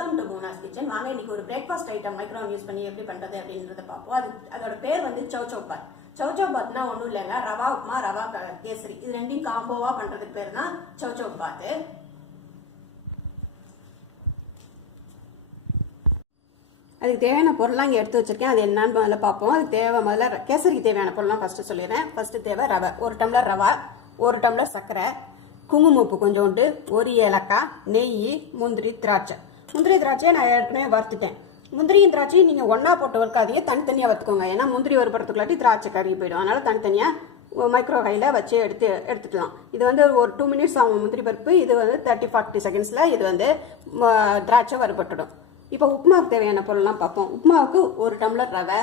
Welcome to Poona's kitchen. வாங்க இன்னைக்கு ஒரு பிரேக்ஃபாஸ்ட் ஐட்டம் மைக்ரோவன் யூஸ் பண்ணி எப்படி பண்றது அப்படின்றத பார்ப்போம். அதோட பேர் வந்து சௌ சௌ பாத். சௌ சௌ பாத்னா ஒன்றும் இல்லைங்க, ரவா உப்மா, ரவா கேசரி இது ரெண்டையும் காம்போவா பண்றதுக்கு பேர் தான் சௌ சௌ பாத். அதுக்கு தேவையான பொருள்லாம் இங்கே எடுத்து வச்சிருக்கேன். அது என்னன்னு முதல்ல பார்ப்போம். அதுக்கு முதல்ல கேசரிக்கு தேவையான பொருள்லாம் ஃபர்ஸ்ட் சொல்லிடுறேன். ஃபர்ஸ்ட் தேவை ரவை, 1 டம்ளர் ரவா, 1 டம்ளர் சர்க்கரை, குங்குமப்பூ கொஞ்சோண்டு, 1 ஏலக்காய், நெய், முந்திரி, திராட்சை. முந்திரி திராட்சையை நான் ஏற்கனவே வறுத்துட்டேன். முந்திரியும் திராட்சையும் நீங்கள் ஒன்றா போட்டு வறுக்காதீங்க, தனித்தனியாக வறுத்துக்கோங்க. ஏன்னா முந்திரி வறுப்பறதுக்குள்ளாட்டி திராட்சை கருகி போயிடும். அதனால் தனித்தனியாக மைக்ரோவேவில் வச்சு எடுத்துக்கலாம். இது வந்து ஒரு 2 மினிட்ஸ் ஆகும் முந்திரி பருப்பு. இது வந்து 30-40 செகண்ட்ஸில் இது வந்து திராட்சை வறுபட்டுடும். இப்போ உப்புமாவுக்கு தேவையான பொருள்லாம் பார்ப்போம். உப்புமாவுக்கு 1 டம்ளர் ரவை,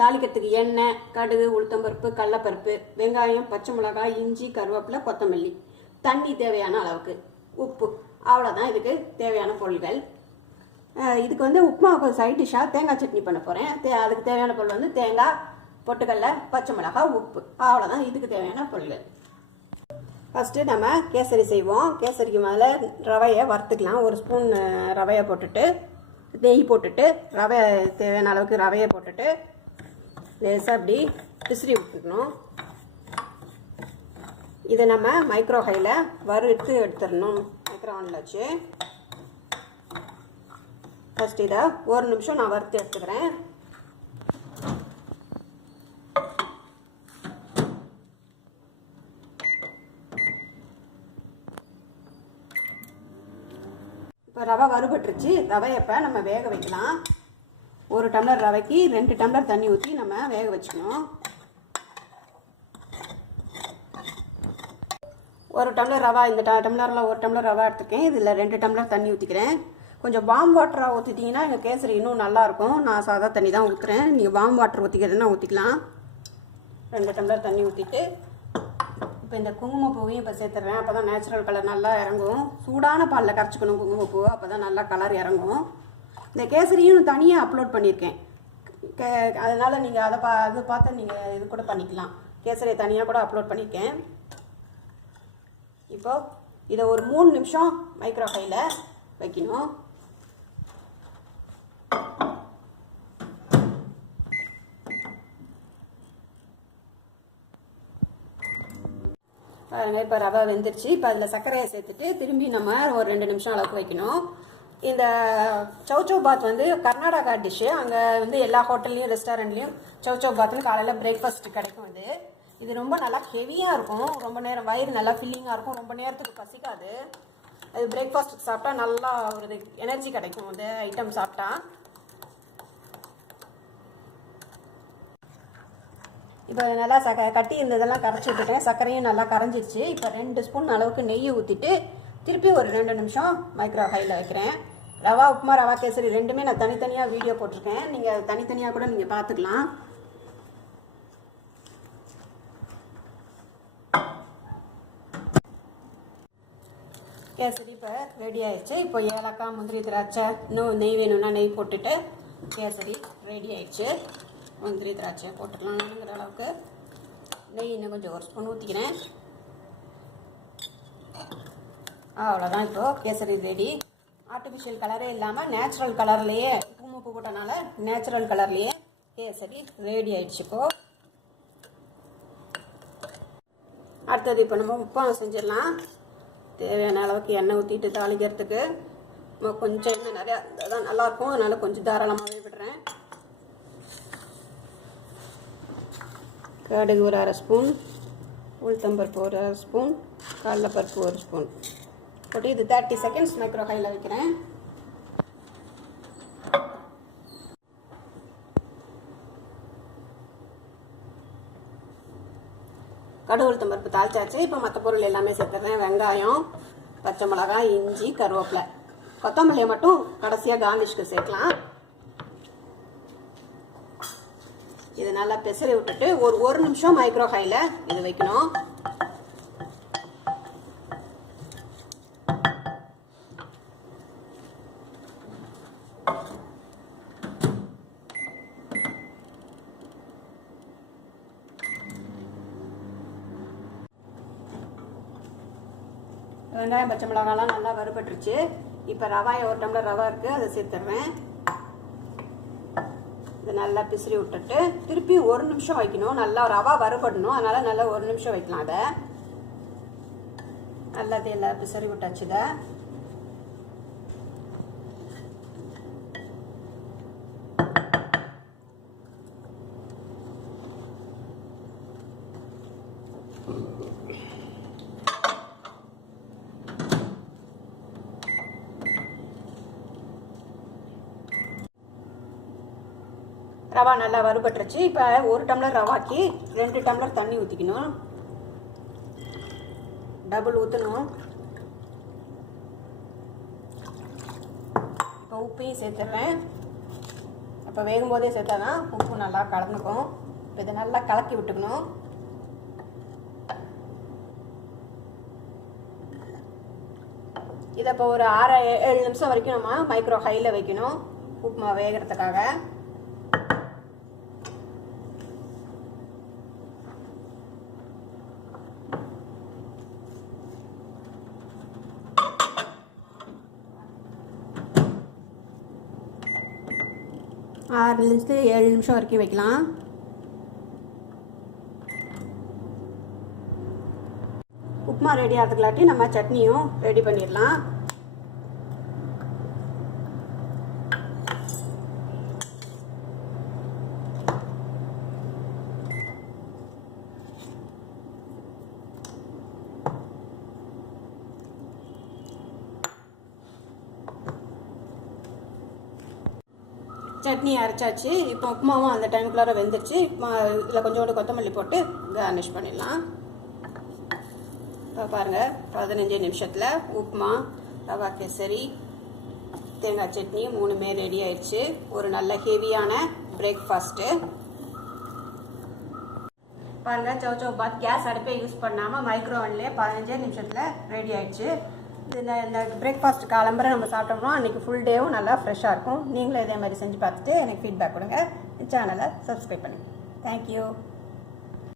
தாளிக்கிறதுக்கு எண்ணெய், கடுகு, உளுத்தம்பருப்பு, கடலைப்பருப்பு, வெங்காயம், பச்சை மிளகாய், இஞ்சி, கருவேப்பிலை, கொத்தமல்லி, தண்ணி தேவையான அளவுக்கு, உப்பு. அவ்வளோதான் இதுக்கு தேவையான பொருள்கள். இதுக்கு வந்து உப்புமாவுக்கு சைட் டிஷ்ஷாக தேங்காய் சட்னி பண்ண போகிறேன். அதுக்கு தேவையான பொருள் வந்து தேங்காய், பொட்டுக்கடலை, பச்சை மிளகாய், உப்பு. அவ்வளோதான் இதுக்கு தேவையான பொருள்கள். ஃபஸ்ட்டு நம்ம கேசரி செய்வோம். கேசரிக்கு முதல்ல ரவையை வறுத்துக்கலாம். 1 ஸ்பூன் ரவையை போட்டுட்டு, நெய் போட்டுட்டு, ரவை தேவையான அளவுக்கு ரவையை போட்டுட்டு லேசாக அப்படி பிசிறி விட்டுக்கணும். இதை நம்ம மைக்ரோ ஹையில் வறுத்து எடுத்துடணும். மைக்ரோவனில் வச்சு ஃபஸ்ட் இதை 1 நிமிஷம் நான் வறுத்து எடுத்துக்கிறேன். இப்போ ரவை வறுபட்டுருச்சு. ரவையை இப்போ நம்ம வேக வைக்கலாம். 1 டம்ளர் ரவைக்கு 2 டம்ளர் தண்ணி ஊற்றி நம்ம வேக வச்சுக்கணும். 1 டம்ளர் ரவா, இந்த டம்ளரில் 1 டம்ளர் ரவா எடுத்துக்கேன். இதில் 2 டம்ளர் தண்ணி ஊற்றிக்கிறேன். கொஞ்சம் வார்ம் வாட்டராக ஊற்றிட்டிங்கன்னா எங்கள் கேசரி இன்னும் நல்லாயிருக்கும். நான் சாதா தண்ணி தான் ஊற்றுறேன். நீங்கள் வார்ம் வாட்டர் ஊற்றிக்கிறதுனா ஊற்றிக்கலாம். 2 டம்ளர் தண்ணி ஊற்றிட்டு இப்போ இந்த குங்குமப்பூவையும் இப்போ சேர்த்துறேன். அப்போ தான் நேச்சுரல் கலர் நல்லா இறங்கும். சூடான பாலில் கரைச்சிக்கணும் குங்குமப்பூ, அப்போ தான் நல்லா கலர் இறங்கும். இந்த கேசரியும் தனியாக அப்லோட் பண்ணியிருக்கேன். அதனால் நீங்கள் அதை பார்த்து நீங்கள் இது கூட பண்ணிக்கலாம். கேசரியை தனியாக கூட அப்லோட் பண்ணியிருக்கேன். இப்போது இதை ஒரு 3 நிமிஷம் மைக்ரோ ஹையில் வைக்கணும். இப்போ ரவை வெந்துருச்சு. இப்போ அதில் சர்க்கரையை சேர்த்துட்டு திரும்பி நம்ம ஒரு 2 நிமிஷம் அளவுக்கு வைக்கணும். இந்த சௌ சௌ பாத் வந்து கர்நாடகா டிஷ்ஷு. அங்கே வந்து எல்லா ஹோட்டல்லையும் ரெஸ்டாரண்ட்லேயும் சௌ சௌ பாத்னு காலையில் பிரேக்ஃபாஸ்ட் கிடைக்கும். இது ரொம்ப நல்லா ஹெவியாக இருக்கும். ரொம்ப நேரம் வயிறு நல்லா ஃபில்லிங்காக இருக்கும். ரொம்ப நேரத்துக்கு பசிக்காது. அது பிரேக்ஃபாஸ்ட்டுக்கு சாப்பிட்டா நல்லா ஒரு எனர்ஜி கிடைக்கும். இந்த ஐட்டம் சாப்பிட்டா இப்போ நல்லா கட்டி இருந்ததெல்லாம் கரைச்சி விட்டுட்டேன். சர்க்கரையும் நல்லா கரைஞ்சிருச்சு. இப்போ 2 ஸ்பூன் அளவுக்கு நெய் ஊற்றிட்டு திருப்பி ஒரு 2 நிமிஷம் மைக்ரோ ஹையில் வைக்கிறேன். ரவா உப்புமா, ரவா கேசரி ரெண்டுமே நான் தனித்தனியாக வீடியோ போட்டிருக்கேன். நீங்கள் தனித்தனியாக கூட நீங்கள் பார்த்துக்கலாம். கேசரி இப்போ ரெடி ஆயிடுச்சு. இப்போ ஏலக்காய், முந்திரி, திராட்சை, இன்னும் நெய் வேணும்னா நெய் போட்டுட்டு கேசரி ரெடி ஆயிடுச்சு. முந்திரி திராட்சை போட்டுக்கலாம்ங்கிற அளவுக்கு நெய் இன்னும் கொஞ்சம் 1 ஸ்பூன் ஊற்றிக்கிறேன். அவ்வளோதான். இப்போது கேசரி ரெடி. ஆர்டிஃபிஷியல் கலரே இல்லாமல் நேச்சுரல் கலர்லேயே குங்குமப்பூ போட்டனால நேச்சுரல் கலர்லேயே கேசரி ரெடி ஆயிடுச்சு. இப்போது அடுத்தது இப்போ நம்ம உப்புமா செஞ்சிடலாம். தேவையான அளவுக்கு எண்ணெய் ஊற்றிட்டு தாளிக்கிறதுக்கு கொஞ்சம் எண்ணெய் நிறையா தான் நல்லாயிருக்கும். அதனால் கொஞ்சம் தாராளமாகவே விடுறேன். கடுகு ஒரு 1/2 ஸ்பூன், உளுத்தம்பருப்பு ஒரு 1/2 ஸ்பூன், கடலைப்பருப்பு 1 ஸ்பூன் போட்டு இது 30 செகண்ட்ஸ் மைக்ரோ ஹையில் வைக்கிறேன். கடுகு உளுத்தம்பருப்பு தாளிச்சாச்சு. இப்போ மற்ற பொருள் எல்லாமே சேர்த்துறேன். வெங்காயம், பச்சை மிளகாய், இஞ்சி, கருவேப்பிலை, கொத்தமல்லியை மட்டும் கடைசியாக கார்னிஷ்க்கு சேர்க்கலாம். இது நல்லா பெசரி விட்டுட்டு ஒரு 1 நிமிஷம் மைக்ரோ ஹையில் இது வைக்கணும். வெங்காயம் பச்சை மிளகாலாம் நல்லா வறுபட்டுருச்சு. இப்போ ரவாயை 1 டம்ளர் ரவா இருக்குது, அதை சேர்த்துட்றேன். இதை நல்லா பிசிறி விட்டுட்டு திருப்பி 1 நிமிஷம் வைக்கணும். நல்லா ரவா வறுபடணும், அதனால் நல்லா 1 நிமிஷம் வைக்கலாம். அதை நல்லா எல்லாம் பிசிறி விட்டாச்சு. இதை ரவா நல்லா வறுபட்டுருச்சு. இப்போ 1 டம்ளர் ரவாக்கு 2 டம்ளர் தண்ணி ஊற்றிக்கணும். டபுள் ஊற்றணும். இப்போ உப்பையும் சேர்த்துடுறேன். இப்போ வேகும் போதே சேர்த்தாதான் உப்பு நல்லா கலந்துக்கும். இப்போ இதை நல்லா கலக்கி விட்டுக்கணும். இதை இப்போ ஒரு 6-7 நிமிஷம் வரைக்கும் நம்ம மைக்ரோ ஹையில் வைக்கணும், உப்புமா வேகிறதுக்காக. ஆறு நிமிஷத்து 7 நிமிஷம் வரைக்கும் வைக்கலாம். உப்புமா ரெடி ஆகிறதுக்குள்ளாட்டி நம்ம சட்னியும் ரெடி பண்ணிடலாம். சட்னி அரைச்சாச்சு. இப்போ உப்புமாவும் அந்த டைமுக்குள்ளார வெந்துருச்சு. இதில் கொஞ்சோண்டு கொத்தமல்லி போட்டு கார்னிஷ் பண்ணிடலாம். இப்போ பாருங்கள், 15 நிமிஷத்தில் உப்புமா, ரவா கேசரி, தேங்காய் சட்னி 3மே ரெடி ஆயிடுச்சு. ஒரு நல்ல ஹெவியான பிரேக்ஃபாஸ்ட்டு. பாருங்கள், சௌ சௌ பாத் கேஸ் அடுப்பே யூஸ் பண்ணாமல் மைக்ரோவன்லேயே 15 நிமிஷத்தில் ரெடி ஆயிடுச்சு. இந்த பிரேக்ஃபாஸ்ட் காலம்பரை நம்ம சாப்பிட்டோம்னா அன்றைக்கி ஃபுல் டேவும் நல்லா ஃப்ரெஷ்ஷாக இருக்கும். நீங்களும் இதே மாதிரி செஞ்சு பார்த்துட்டு எனக்கு ஃபீட்பேக் கொடுங்க. சேனலை சப்ஸ்கிரைப் பண்ணுங்கள். தேங்க்யூ.